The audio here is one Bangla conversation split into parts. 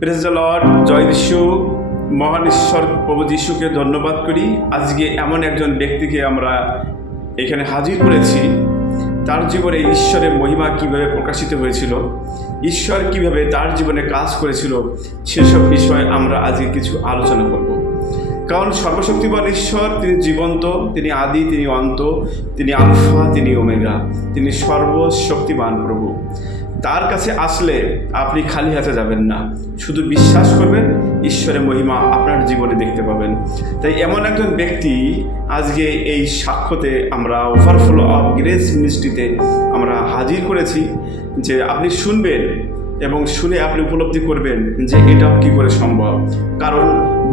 প্রেজ দ্য লর্ড, জয় যিশু। মহান ঈশ্বর প্রভু যিশুকে ধন্যবাদ করি। আজকে এমন একজন ব্যক্তিকে আমরা এখানে হাজির করেছি, তার জীবনে ঈশ্বরের মহিমা কিভাবে প্রকাশিত হয়েছিল, ঈশ্বর কিভাবে তার জীবনে কাজ করেছিল, সেসব বিষয়ে আমরা আজকে কিছু আলোচনা করব। কারণ সর্বশক্তিমান ঈশ্বর, তিনি জীবন্ত, তিনি আদি, তিনি অন্ত, তিনি আলফা, তিনি ওমেগা, তিনি সর্বশক্তিমান প্রভু। তার কাছে আসলে আপনি খালি হাতে যাবেন না, শুধু বিশ্বাস করবেন, ঈশ্বরের মহিমা আপনার জীবনে দেখতে পাবেন। তাই এমন একজন ব্যক্তি আজকে এই সাক্ষ্যতে আমরা ওভারফ্লো অফ গ্রেস মিনিস্ট্রিতে আমরা হাজির করেছি, যে আপনি শুনবেন এবং শুনে আপনি উপলব্ধি করবেন যে এটা কী করে সম্ভব। কারণ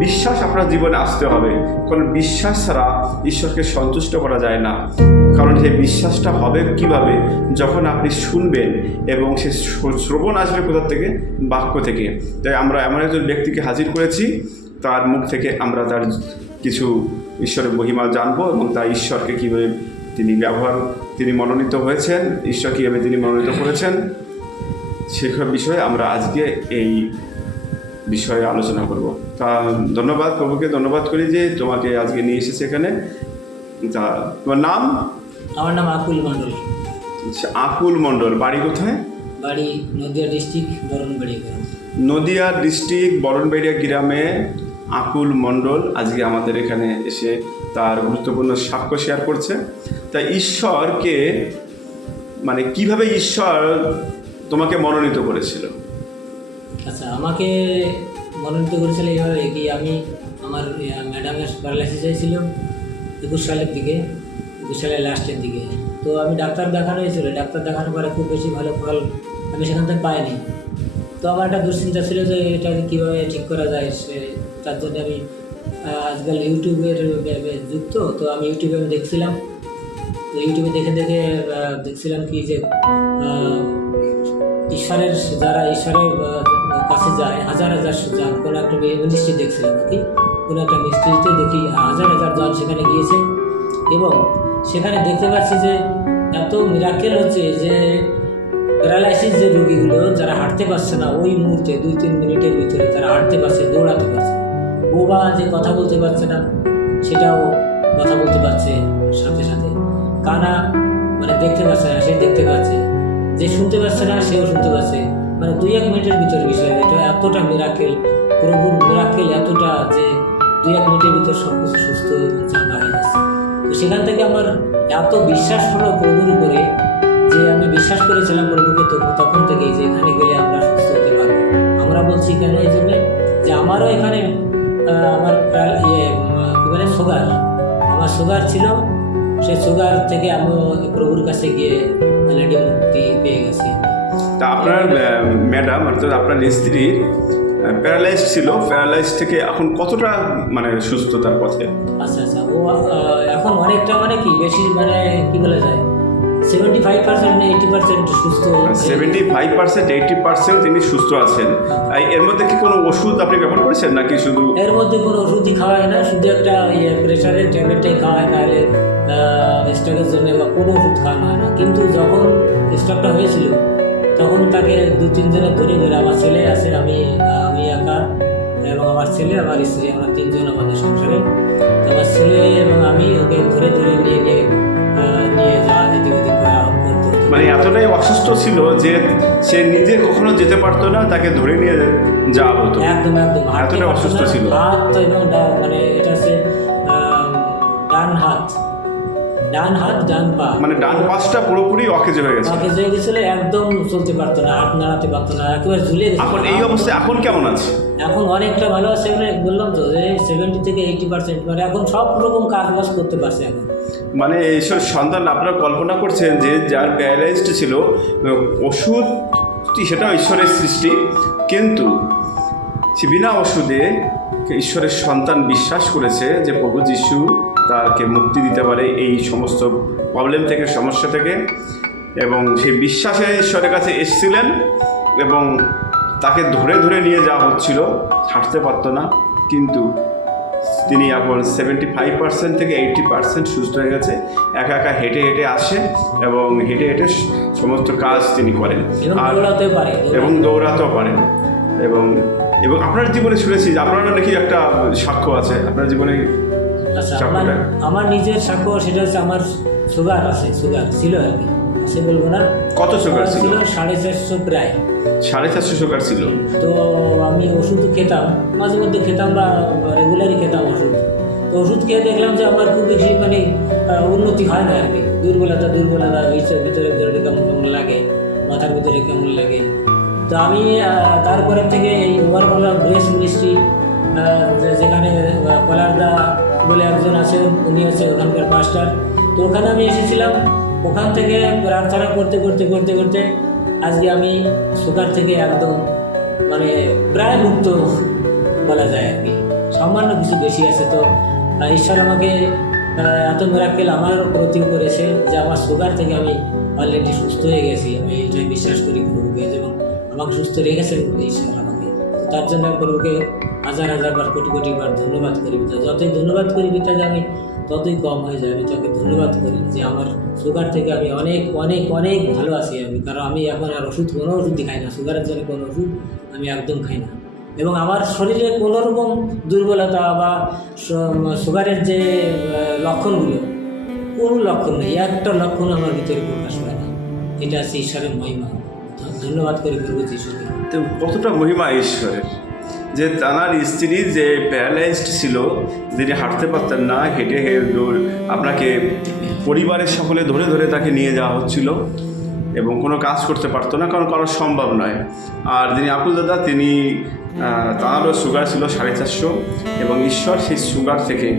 বিশ্বাস আপনার জীবনে আসতে হবে, কারণ বিশ্বাস ছাড়া ঈশ্বরকে সন্তুষ্ট করা যায় না। কারণ সেই বিশ্বাসটা হবে কিভাবে, যখন আপনি শুনবেন এবং সে শ্রবণ আসবে কোথা থেকে? বাক্য থেকে। তাই আমরা এমন একজন ব্যক্তিকে হাজির করেছি, তার মুখ থেকে আমরা তার কিছু ঈশ্বরের মহিমা জানবো এবং তার ঈশ্বরকে কীভাবে তিনি মনোনীত হয়েছেন, ঈশ্বর কীভাবে তিনি মনোনীত করেছেন, সেসব বিষয়ে আমরা আজকে এই বিষয়ে আলোচনা করব। তা ধন্যবাদ, প্রভুকে ধন্যবাদ করি যে তোমাকে আজকে নিয়ে এসেছে এখানে। তা তোমার নাম? আমার নাম আকুল মণ্ডল। আচ্ছা, আকুল মণ্ডল। বাড়ি কোথায়? বাড়ি নদিয়া ডিস্ট্রিক্ট বরণবাড়িয়া গ্রাম। নদিয়া ডিস্ট্রিক্ট বরণবাড়িয়া গ্রামে আকুল মণ্ডল আজকে আমাদের এখানে এসে তার গুরুত্বপূর্ণ সাক্ষ্য শেয়ার করছে। তাই ঈশ্বরকে কিভাবে ঈশ্বর তোমাকে মনোনীত করেছিল? আচ্ছা, আমাকে মনোনীত করেছিল এইভাবে কি, আমি আমার ম্যাডামের প্যারালাইসিস হয়েছিল 21 সালের দিকে, 21 সালের লাস্টের দিকে। তো আমি ডাক্তার দেখানো হয়েছিল, ডাক্তার দেখানোর পরে খুব বেশি ভালো ফল আমি সেখান থেকে পাইনি। তো আমার একটা দুশ্চিন্তা ছিল যে এটাকে কীভাবে ঠিক করা যায়, তার জন্য আমি আজকাল ইউটিউবের যুক্ত, তো আমি ইউটিউবে দেখছিলাম। তো ইউটিউবে দেখছিলাম কি যে ঈশ্বরের কাছে যায়, হাজার জন, কোনো একটা মিনিস্ট্রি দেখছিলাম নাকি, কোনো একটা মিনিস্ট্রিতে দেখি হাজার জন সেখানে গিয়েছে এবং সেখানে দেখতে পাচ্ছি যে এত মিরাকেল হচ্ছে যে প্যারালাইসিস যে রোগীগুলো যারা হাঁটতে পারছে না, ওই মুহূর্তে 2-3 মিনিটের ভিতরে তারা হাঁটতে পারছে, দৌড়াতে পারছে। বোবা যে কথা বলতে পারছে না, সেটাও কথা বলতে পারছে সাথে সাথে। কানা দেখতে পাচ্ছে না, সে দেখতে পাচ্ছে। যে শুনতে পাচ্ছে না, সেও শুনতে পাচ্ছে। 2-1 মিনিটের ভিতরে বিষয়। এটা এতটা মিরাকেল, প্রভুর মিরাকেল এতটা যে 2-1 মিনিটের ভিতর সব কিছু সুস্থ চাঙ্গা হয়ে যাচ্ছে। তো সেখান থেকে আমার এত বিশ্বাস হলো প্রভুর উপরে, যে আমি বিশ্বাস করেছিলাম প্রভুকে তখন থেকেই যে এখানে গেলে আমরা সুস্থ হতে পারবো। আমরা বলছি কেন? এই জন্যে যে আমারও এখানে আমার সুগার ছিল। সেই সুগার থেকে আমি প্রভুর কাছে গিয়ে মুক্তি পেয়ে গেছি। তা আপনার ম্যাডাম, অর্থাৎ আপনার স্ত্রী প্যারালাইজ ছিল, প্যারালাইজ থেকে এখন কতটা সুস্থতার পথে? আচ্ছা, ও এখন অনেকটা কি বেশি কি বলা যায়, 75% না 80% সুস্থ। 75%, 80% তিনি সুস্থ আছেন। এর মধ্যে কি কোনো ওষুধ আপনি ব্যবহার করেছেন নাকি শুধু? এর মধ্যে কোনো ওষুধই খাওয়া হয় না, শুধু একটা প্রেশারের ট্যাবলেটটাই খাওয়া হয়, নাহলে স্ট্রোকের জন্য বা কোনো ওষুধ খাওয়ানো হয় না। কিন্তু যখন স্ট্রোকটা হয়েছিল তখন তাকে 2-3 জনে ধরে আমার ছেলে আছে, আমি একা এবং আমার ছেলে, আমার স্ত্রী, আমরা 3 জন আমাদের সংসারে। তো আমার ছেলে এবং আমি ওকে ধরে নিয়ে যাওয়া, এদিক ওদিক করা করতে। এতটাই অসুস্থ ছিল যে সে নিজে কখনো যেতে পারতো না, তাকে ধরে নিয়ে যাওয়া হতো। একদম এতটাই অসুস্থ ছিল। হাত এবং এটা হচ্ছে ডান হাত ডান পা, ডান পাশটা পুরোপুরি অকেজ হয়ে গেছিল, একদম চলতে পারতো না, হাত নাড়াতে পারতো না, একেবারে ঝুলে গেছে। এখন এই অবস্থায় এখন কেমন আছে? এখন অনেকটা ভালো আছে। বললাম তো যে 70 থেকে 80%, এখন সব রকম কাজ করতে পারছে এখন। এইসব সন্তান আপনারা কল্পনা করছেন যে যার প্যারালাইজড ছিল, ওষুধ সেটাও ঈশ্বরের সৃষ্টি, কিন্তু সে বিনা ওষুধে ঈশ্বরের সন্তান বিশ্বাস করেছে যে প্রভু যিশু তাকে মুক্তি দিতে পারে এই সমস্ত প্রবলেম থেকে, সমস্যা থেকে, এবং সেই বিশ্বাসে ঈশ্বরের কাছে এসেছিলেন এবং তাকে ধরে নিয়ে যাওয়া হচ্ছিল, হাঁটতে পারতো না, কিন্তু তিনি এখন 75% থেকে 80% সুস্থ হয়ে গেছে। একা হেঁটে আসে এবং হেঁটে সমস্ত কাজ তিনি করেন, এবং দৌড়াতেও পারেন এবং এবং আপনার জীবনে শুনেছি যে আপনার নাকি একটা সাক্ষ্য আছে আপনার জীবনে। আচ্ছা, সাক্ষ্যটা? আমার নিজের সাক্ষ্য সেটা হচ্ছে আমার সুগার আছে, সুগার ছিল আর কি, সে বলবো না। কত সুগার ছিল? 450 প্রায়। 450 সুগার ছিল। তো আমি ওষুধ খেতাম, মাঝে মধ্যে খেতাম বা রেগুলারই খেতাম ওষুধ। তো ওষুধ খেয়ে দেখলাম যে আমার খুব বেশি মানে উন্নতি হয় না আর কি। দুর্বলতা ভিতরে ভিতরে কেমন কেমন লাগে, মাথার ভিতরে কেমন লাগে। তো আমি তারপরে থেকে এই ওভারকলা গ্রেস মিনিস্ট্রি, যেখানে কলারদা বলে একজন আছেন, উনি হচ্ছে ওখানকার পাস্টার। তো ওখানে আমি এসেছিলাম। ওখান থেকে প্রার্থনা করতে করতে করতে করতে আজকে আমি সুগার থেকে একদম মানে প্রায় মুক্ত বলা যায় আর কি। সামান্য কিছু বেশি আছে। তো ঈশ্বর আমাকে এত মিরাক্কেল আমার প্রতিও করেছে যে আমার সুগার থেকে আমি অলরেডি সুস্থ হয়ে গেছি। আমি এটাই বিশ্বাস করি প্রভুকে, এবং আমাকে সুস্থ রেখেছেন ঈশ্বর আমাকে। তো তার জন্য আমি প্রভুকে হাজার হাজার বার কোটি কোটি বার ধন্যবাদ করি। যতই ধন্যবাদ করি পিতাকে আমি ততই কম হয়ে যায়। আমি তাকে ধন্যবাদ করি যে আমার সুগার থেকে আমি অনেক অনেক অনেক ভালো আছি আমি। কারণ আমি এখন আর কোনো ওষুধই খাই না, সুগারের জন্য কোনো ওষুধ আমি একদম খাই না। এবং আমার শরীরে কোনো রকম দুর্বলতা বা সুগারের যে লক্ষণগুলো, কোনো লক্ষণ নেই, একটা লক্ষণ আমার ভিতরে প্রকাশ হয় না। এটা আছে ঈশ্বরের মহিমা। ধন্যবাদ করি প্রভু যিশুকে। তো কতটা মহিমা ঈশ্বরের যে তার স্ত্রী যে প্যারালাইজড ছিল, যিনি হাঁটতে পারতেন না, হেঁটে আপনাকে পরিবারের সকলে ধরে ধরে তাকে নিয়ে যাওয়া হচ্ছিল এবং কোনো কাজ করতে পারতো না, কারণ করা সম্ভব নয়। আর যিনি আকুল দাদা, তিনি তাঁরও সুগার ছিল 450, এবং ঈশ্বর সেই সুগার থেকে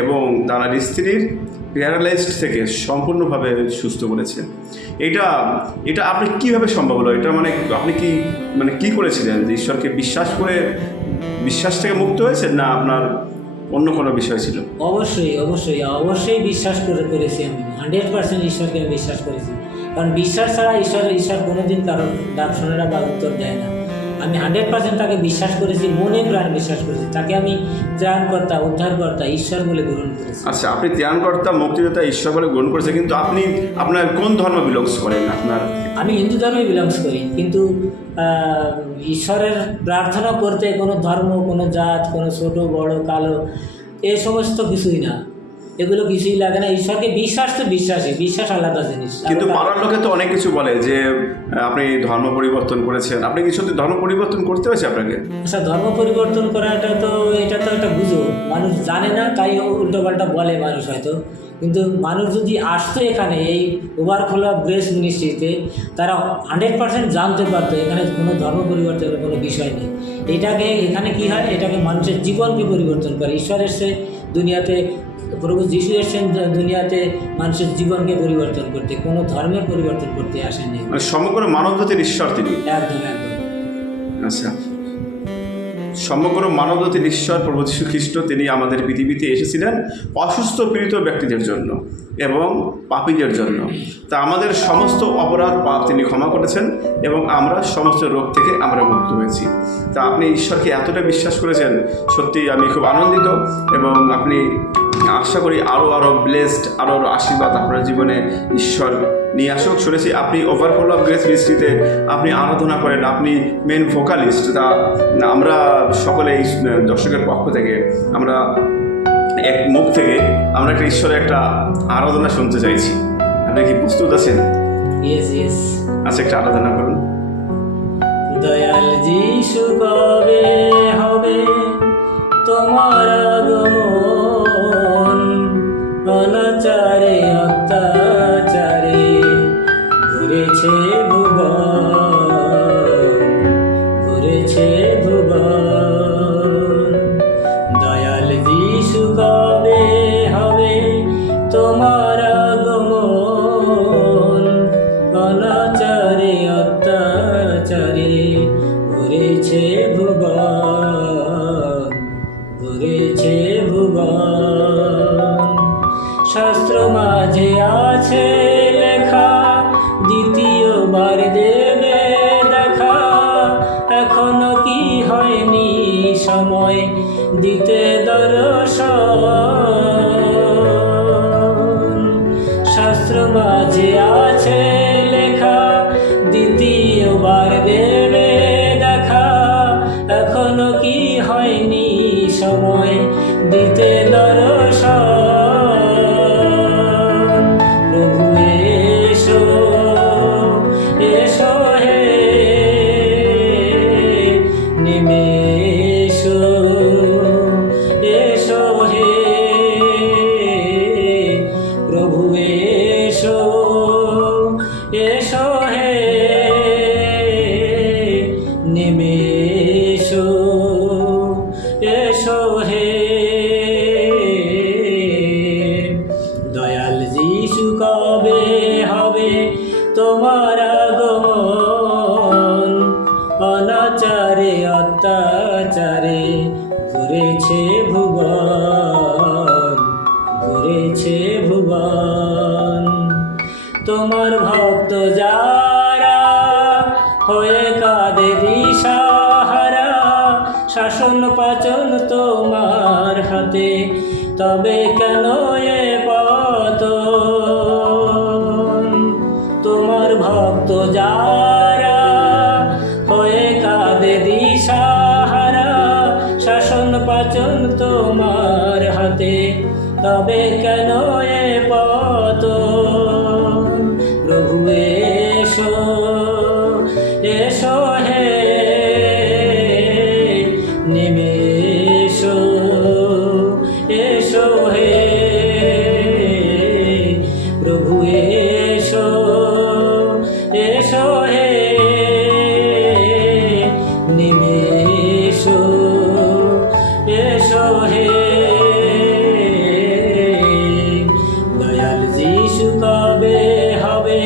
এবং তার স্ত্রীর প্যারালাইজড থেকে সম্পূর্ণভাবে সুস্থ করেছেন। এটা এটা আপনি কীভাবে সম্ভব হলো? এটা মানে আপনি কি করেছিলেন? যে ঈশ্বরকে বিশ্বাস করে বিশ্বাস থেকে মুক্ত হয়েছেন, না আপনার অন্য কোনো বিষয় ছিল? অবশ্যই অবশ্যই অবশ্যই বিশ্বাস করেছি আমি। 100% ঈশ্বরকে আমি বিশ্বাস করেছি। কারণ বিশ্বাস ছাড়া ঈশ্বর কোনোদিন কারোর ডাক শোনে না বা উত্তর দেয় না। আমি 100% তাকে বিশ্বাস করেছি, মনে প্রাণ বিশ্বাস করেছি। তাকে আমি ত্রাণকর্তা, উদ্ধারকর্তা, ঈশ্বর বলে গ্রহণ করেছি। আচ্ছা, আপনি ত্রাণকর্তা, মুক্তিদাতা ঈশ্বর বলে গ্রহণ করেছেন, কিন্তু আপনি আপনার কোন ধর্ম বিলংস করেন? আমি হিন্দু ধর্মে বিলংস করি, কিন্তু ঈশ্বরের প্রার্থনা করতে কোনো ধর্ম, কোনো জাত, কোনো ছোট বড় কালো এ সমস্ত কিছুই না, এগুলো কিছুই লাগে না। ঈশ্বরকে বিশ্বাস তো বিশ্বাস আলাদা জিনিস। কিন্তু পাড়ার লোকে তো অনেক কিছু বলে যে আপনি ধর্ম পরিবর্তন করেছেন। আপনি কি সত্যি ধর্ম পরিবর্তন করতে হয়েছে আপনাকে? আচ্ছা, ধর্ম পরিবর্তন করাটা তো এটা একটা গুজব, মানুষ জানে না, তাই উল্টোপাল্টা বলে মানুষ হয়তো। কিন্তু মানুষ যদি আসতো এখানে এই ওভারফ্লো গ্রেস মিনিস্ট্রিতে, তারা 100% জানতে পারতো এখানে কোনো ধর্ম পরিবর্তনের কোনো বিষয় নেই। এখানে কি হয়, এটাকে মানুষের জীবনকে পরিবর্তন করে। ঈশ্বর এসে দুনিয়াতে, প্রভু যিশু এসেছেন দুনিয়াতে মানুষের জীবনকে পরিবর্তন করতে, কোনো ধর্মের পরিবর্তন করতে আসেননি। মানে সমগ্র মানবজাতির ঈশ্বর তিনি। একদম একদম। আচ্ছা, সমগ্র মানবজাতির ঈশ্বর প্রভু যীশু খ্রিস্ট, তিনি আমাদের পৃথিবীতে এসেছিলেন অসুস্থ পীড়িত ব্যক্তিদের জন্য এবং পাপীদের জন্য। তা আমাদের সমস্ত অপরাধ পাপ তিনি ক্ষমা করেছেন এবং আমরা সমস্ত রোগ থেকে আমরা মুক্ত হয়েছি। তা আপনি ঈশ্বরকে এতটা বিশ্বাস করেছেন, সত্যি আমি খুব আনন্দিত। এবং আপনি আশা করি আরও ব্লেসড, আরও আশীর্বাদ আপনার জীবনে ঈশ্বর নিয়ে আসুক। শুনেছি আপনি ওভারফ্লো অফ গ্রেস মিনিস্ট্রিতে আপনি আরাধনা করেন, আপনি মেন ভোকালিস্ট। তা আমরা সকলে এই দর্শকের পক্ষ থেকে আমরা এক মুখ থেকে আমরা একটা ঈশ্বরের একটা আরাধনা শুনতে চাইছি। আপনি কি প্রস্তুত আছেন? ইয়েস। আচ্ছা, একটা আরাধনা করুন। দয়াল যিশু, কবে হবে তোমার আগমন? অনাচারে অত্যাচারে ঘুরেছে ভুবন। দয়াল যিশু, কবে হবে তোমার আগমন? অনাচারে অত্যাচারে ঘুরেছে ভুবন। শাস্ত্র মাঝে আছে লেখা, দ্বিতীয়বার দেবে দেখা। এখনো কি হয়নি সময় দিতে দর্শন? শাস্ত্র মাঝে আছে লেখা, দ্বিতীয়বার দেবে দেখা। এখন দিতে দর্শন। প্রভু এসো, এসো হে, নেমে এসো, এসো হে, প্রভু এসো, এসো হে, নেমে এসো, এসো হে। দয়াল যিশু কবে হবে তোমার আগমন? অনাচারে অত্যাচারে ঘুরেছে ভুবন, ঘুরেছে ভুবন। তোমার ভক্ত যারা হয়ে কাঁদে দিশাহারা, শাসন পাচন তোমার হাতে, তবে কেন এ পতন? তোমার ভক্ত যারা হয়ে কাঁদে দিশাহারা, শাসন পাচন তোমার হাতে, তবে কেন এ পতন? প্রভু এসো, এসো হে, নেমে এসো, এসো হে, প্রভু এসো, এসো হে, নেমে এসো, এসো হে। দয়াল যিশু কবে হবে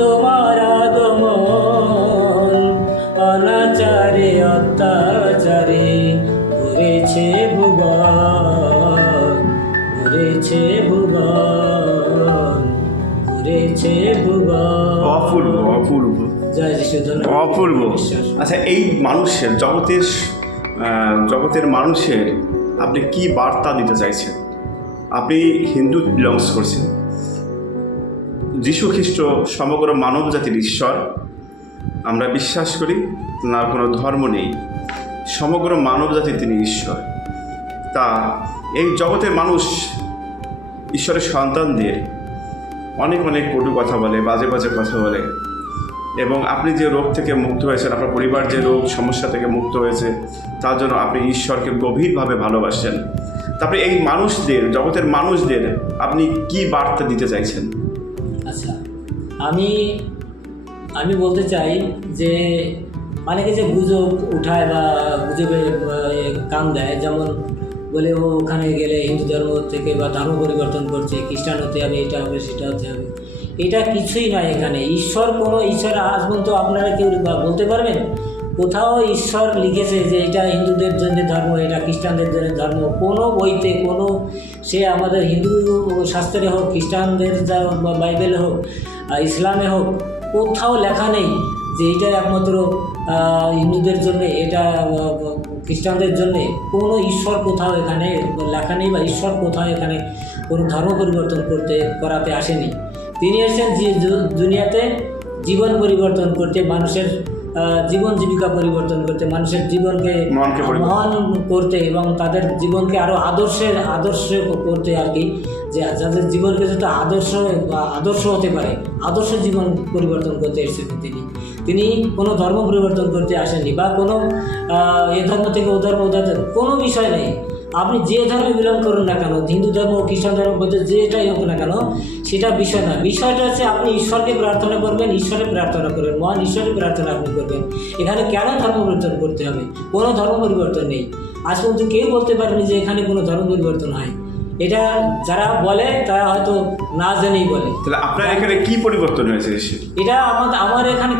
তোমার আগমন? অনাচারে অত্যাচারে ঘুরেছে ভুবন, ঘুরেছে ভুবন, ঘুরেছে ভুবন। অপূর্ব, অপূর্ব, জয় যিশু, ধন্যবাদ। অপূর্ব। ঈশ্বর। আচ্ছা, এই মানুষের জগতের মানুষের আপনি কি বার্তা দিতে চাইছেন? আপনি হিন্দু বিলংস করছেন। যীশু খ্রিস্ট সমগ্র মানব জাতির ঈশ্বর, আমরা বিশ্বাস করি। না, কোনো ধর্ম নেই, সমগ্র মানব জাতি তিনি ঈশ্বর। তা এই জগতের মানুষ ঈশ্বরের সন্তানদের অনেক অনেক কটু কথা বলে, বাজে বাজে কথা বলে, এবং আপনি যে রোগ থেকে মুক্ত হয়েছেন, আপনার পরিবার যে রোগ সমস্যা থেকে মুক্ত হয়েছে, তার জন্য আপনি ঈশ্বরকে গভীরভাবে ভালোবাসেন। তারপরে এই মানুষদের, জগতের মানুষদের আপনি কি বার্তা দিতে চাইছেন? আচ্ছা, আমি বলতে চাই যে অনেকে যে গুজব উঠায় বা গুজবে কান দেয়, যেমন বলে ও ওখানে গেলে হিন্দু ধর্ম থেকে বা ধর্ম পরিবর্তন করছে, খ্রিস্টান হতে হবে, এটা হবে, সেটা হতে হবে। এটা কিছুই নয়। এখানে কোনো ঈশ্বর আজ পর্যন্ত আপনারা কেউ বলতে পারবেন? কোথাও ঈশ্বর লিখেছে যে এটা হিন্দুদের জন্য ধর্ম, এটা খ্রিস্টানদের জন্য ধর্ম? কোনো বইতে, কোনো সে আমাদের হিন্দু শাস্ত্রে হোক, খ্রিস্টানদের বাইবেলে হোক, ইসলামে হোক, কোথাও লেখা নেই যে এটা একমাত্র হিন্দুদের জন্য, এটা খ্রিস্টানদের জন্যে। কোনো ঈশ্বর কোথাও এখানে লেখা নেই, বা ঈশ্বর কোথাও এখানে কোনো ধর্ম পরিবর্তন করাতে আসেনি। তিনি এসেছেন দুনিয়াতে জীবন পরিবর্তন করতে, মানুষের জীবন জীবিকা পরিবর্তন করতে, মানুষের জীবনকে মহান করতে, এবং তাদের জীবনকে আরও আদর্শ করতে আর কি, যে যাদের জীবনকে যত আদর্শ হতে পারে, আদর্শ জীবন পরিবর্তন করতে এসেছেন তিনি। কোনো ধর্ম পরিবর্তন করতে আসেননি, বা কোনো এ ধর্ম থেকে ও ধর্ম, কোনো বিষয় নেই। আপনি যে ধর্মে বিলং করুন না কেন, হিন্দু ধর্ম, খ্রিস্টান ধর্ম, যেটাই হোক না কেন, সেটা বিষয় না। বিষয়টা হচ্ছে আপনি ঈশ্বরকে প্রার্থনা করবেন, ঈশ্বরের প্রার্থনা করবেন, মহান ঈশ্বরের প্রার্থনা আপনি করবেন। এখানে কেন ধর্ম পরিবর্তন করতে হবে? কোনো ধর্ম পরিবর্তন নেই। আজ পর্যন্ত কেউ বলতে পারেনি যে এখানে কোনো ধর্ম পরিবর্তন হয়। এটা যারা বলে তারা হয়তো না জেনেই বলে। তাহলে আপনার এখানে কি পরিবর্তন হয়েছে? এটা আমার এখানে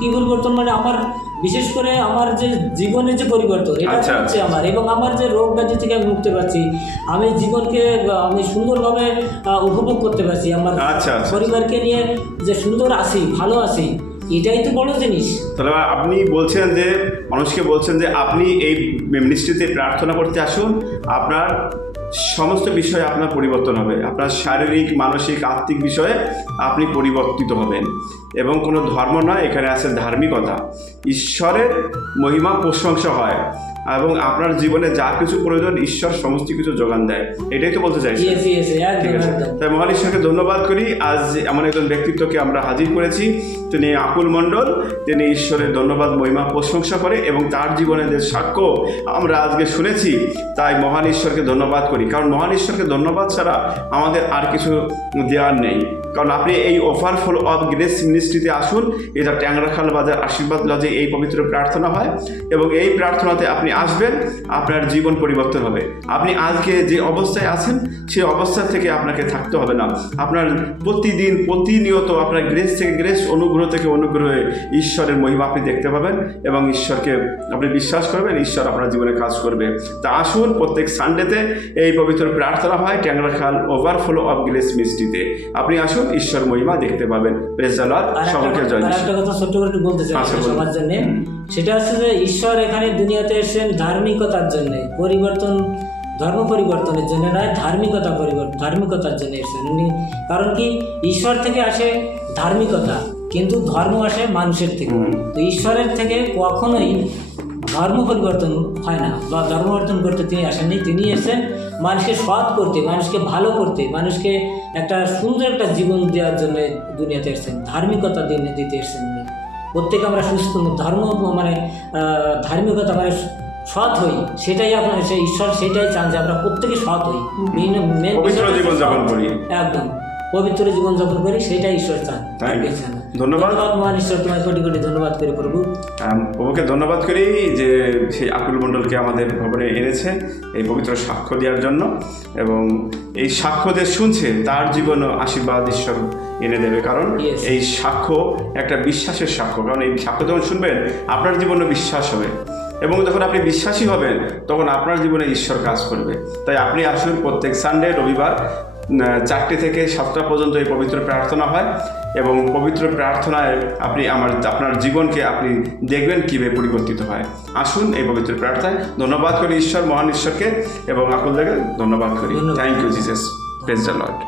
কি পরিবর্তন, মানে আমার বিশেষ করে আমার যে জীবনের যে পরিবর্তন, এটা হচ্ছে আমার, এবং আমার যে রোগ ব্যাধি থেকে আমি মুক্তি পাচ্ছি, আমি জীবনকে আমি সুন্দরভাবে উপভোগ করতে পারছি, আমার পরিবারকে নিয়ে যে সুন্দর আছি, ভালো আছি, এটাই তো বড় জিনিস। তাহলে আপনি বলছেন যে, মানুষকে বলছেন যে আপনি এই মিনিস্ট্রিতে প্রার্থনা করতে আসুন, আপনার সমস্ত বিষয়ে আপনার পরিবর্তন হবে, আপনার শারীরিক, মানসিক, আত্মিক বিষয়ে আপনি পরিবর্তিত হবেন। এবং কোনো ধর্ম নয়, এখানে আছে ধার্মিকতা। ঈশ্বরের মহিমা প্রশংসা হয়, এবং আপনার জীবনে যা কিছু প্রয়োজন ঈশ্বর সমস্ত কিছু যোগান দেয়, এটাই তো বলতে চাইছি। Yes, yes, ঠিক একদম আছে, একদম। তাই মহান ঈশ্বরকে ধন্যবাদ করি। আজ এমন একজন ব্যক্তিত্বকে আমরা হাজির করেছি, তিনি আকুল মণ্ডল। তিনি ঈশ্বরের ধন্যবাদ মহিমা প্রশংসা করে এবং তার জীবনের যে সাক্ষ্য আমরা আজকে শুনেছি, তাই মহান ঈশ্বরকে ধন্যবাদ করি। কারণ মহান ঈশ্বরকে ধন্যবাদ ছাড়া আমাদের আর কিছু দেওয়ার নেই। কারণ আপনি এই ওভারফ্লো অফ গ্রেস মিনিস্ট্রিতে আসুন। এটা ট্যাংরাখাল বাজার আশীর্বাদ লজে এই পবিত্র প্রার্থনা হয় এবং এই প্রার্থনাতে আপনি আসবেন, আপনার জীবন পরিবর্তন হবে। আপনি আজকে যে অবস্থায় আছেন সেই অবস্থা থেকে আপনাকে থাকতে হবে না। আপনার প্রতিদিন প্রতিনিয়ত আপনার গ্রেস থেকে গ্রেস, অনুগ্রহ থেকে অনুগ্রহে ঈশ্বরের মহিমা আপনি দেখতে পাবেন এবং ঈশ্বরকে আপনি বিশ্বাস করবেন, ঈশ্বর আপনার জীবনে কাজ করবে। তা আসুন, প্রত্যেক সানডেতে এই পবিত্র প্রার্থনা হয় ট্যাংরাখাল ওভারফ্লো অফ গ্রেস মিনিস্ট্রিতে। আপনি আসুন, ঈশ্বর মহিমা দেখতে পাবেন। Praise the lord. সকলকে জয় যিশু। আরেকটা কথা ছোট্ট করে একটু বলতে চাই আচ্ছা, বলুন। সবার জন্য, সেটা হচ্ছে যে ঈশ্বর এখানে দুনিয়াতে এসেছেন ধার্মিকতার জন্য, পরিবর্তন, ধর্ম পরিবর্তনের জন্য নয়, ধার্মিকতার জন্য এসেছেন উনি। কারণ কি, ঈশ্বর থেকে আসে ধার্মিকতা, কিন্তু ধর্ম আসে মানুষের থেকে। তো ঈশ্বরের থেকে কখনোই ধর্ম পরিবর্তন হয় না, বা ধর্ম পরিবর্তন করতে তিনি আসেননি। তিনি এসেছেন মানুষকে সৎ করতে, মানুষকে ভালো করতে, মানুষকে একটা সুন্দর একটা জীবন দেওয়ার জন্য দুনিয়াতে এসেছেন, ধার্মিকতা দিতে এসেছেন উনি। প্রত্যেকে আমরা সুস্থ ধর্ম মানে ধার্মিকতা মানে সৎ হই, সেটাই আপনার সেই ঈশ্বর সেটাই চান যে আমরা প্রত্যেকে সৎ হই, মেন পবিত্র জীবনযাপন করি। একদম পবিত্র জীবনযাপন করি, সেটাই ঈশ্বর চান। তাই না? চান। ধন্যবাদ। মহান ঈশ্বর, তোমায় কোটি কোটি ধন্যবাদ করি প্রভু। প্রভুকে ধন্যবাদ করি যে সেই আকুল মণ্ডলকে আমাদের ভবনে এনেছে এই পবিত্র সাক্ষ্য দেওয়ার জন্য, এবং এই সাক্ষ্য যে শুনছে তার জীবনও আশীর্বাদ ঈশ্বর এনে দেবে। কারণ Yes. এই সাক্ষ্য একটা বিশ্বাসের সাক্ষ্য। কারণ এই সাক্ষ্য যখন শুনবেন আপনার জীবনে বিশ্বাস হবে, এবং যখন আপনি বিশ্বাসী হবেন তখন আপনার জীবনে ঈশ্বর কাজ করবে। তাই আপনি আসুন, প্রত্যেক সানডে রবিবার 4টে থেকে 7টা পর্যন্ত এই পবিত্র প্রার্থনা হয়, এবং পবিত্র প্রার্থনায় আপনি আপনার জীবনকে আপনি দেখবেন কীভাবে পরিবর্তিত হয়। আসুন এই পবিত্র প্রার্থনায়। ধন্যবাদ করি ঈশ্বর, মহান ঈশ্বরকে, এবং আকুলদাকে ধন্যবাদ করি। ধন্যবাদ। Thank you Jesus. Praise the Lord.